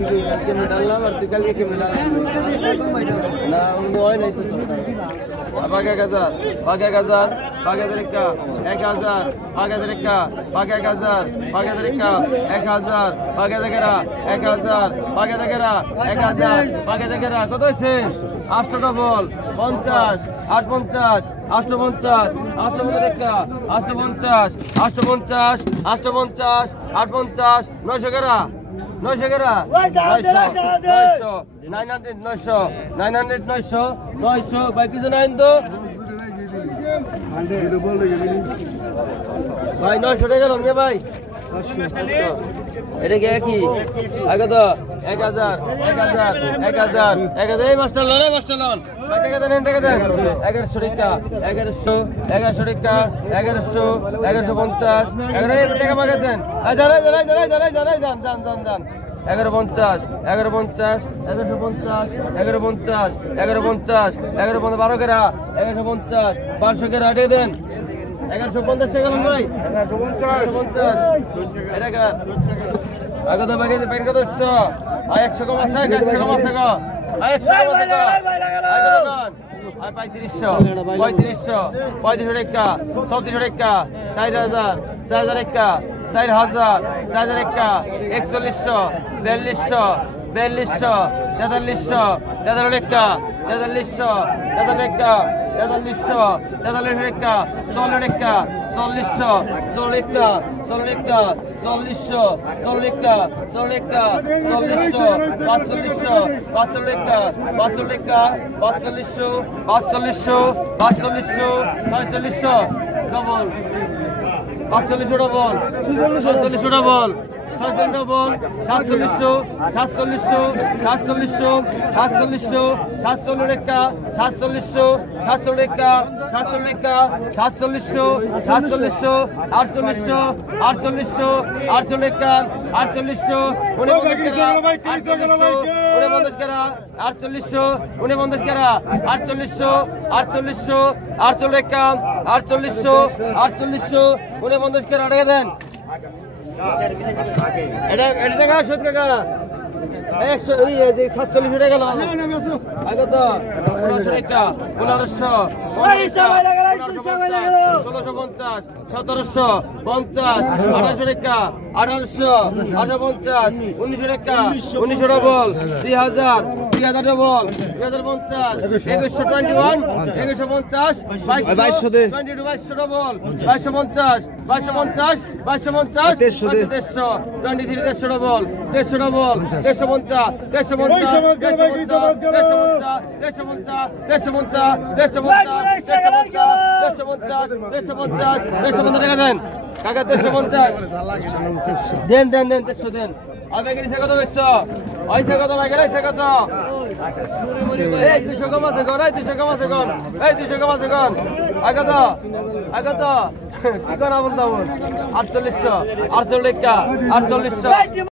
আজকে মেডালাম আর তুই কালকে কি মেডালাম না অন্য হয় নাই তো বাঘ 1000 বাঘ 1000 বাঘ 1000 একা 1000 বাঘ 1000 একা বাঘ 1000 বাঘ 1000 একা 1000 বাঘ 1000 1000 বাঘ 1000 1000 বাঘ 1000 কত হইছে 8 ডবল 50 850 850 850 একা 850 850 850 850 900 করা 900 করা 900 900 900 ভাই কিছু নাই তো ভাই 900 টাকা লন ভাই এটা কি একই আগে তো 1000 1000 1000 1000 এই মাস্টার লন এই মাস্টার লন টাকা দেন টাকা দেন 1100 টাকা 1100 1100 টাকা 1100 1150 11 টাকা মাগে দেন জানাই যান 1150 1150 1150 1150 1150 1150 12 কেরা 1150 1200 কেরা আটে দেন 1150 টাকা লন ভাই 1150 এটা কার আগে তো বাকি পেন কত হচ্ছে আয় 100 কম আছে 100 কম আছে গো আয় 100 কম আছে আয় কত গান আয় 3500 3500 টাকা 3400 টাকা 4000 4000 টাকা 4000 4000 টাকা 4100 4200 4200 4300 43 টাকা 4300 43 টাকা 4300 43 টাকা 16 টাকা 4400 16 টাকা 16 টাকা 4400 16 টাকা 16 টাকা 4400 4500 45 টাকা 45 টাকা 4500 4500 4500 4500 ডবল 4500 ডবল 4600 ডবল 47 ডবল 4700 4700 4700 4700 47 টাকা 4700 47 টাকা 47 টাকা 4700 4700 4800 4800 48 টাকা 4800 49 টাকা 49 টাকা 4800 49 টাকা 4800 4800 48 টাকা 4800 4800 49 টাকা টাকা দেন এটা টাকা 70 টাকা 147 টাকা গেল আগে তো 1500 টাকা 1500 1650 1700 50 1800 টাকা 1800 1850 1900 টাকা 1900 double 3000 3000 double 2050 2121 2150 2200 double 2250 2250 2250 2300 2300 double 150 double 150 টাকা দেন কাকা 350 দেন 300 দেন আবে গেছে কত কইছো আইছে কত ভাই গেছে কত এই 200 কম আছে কোন এই 200 কম আছে কোন এই 200 কম আছে কোন আগে তো কি কোন বলতাম 4800 টাকা 4800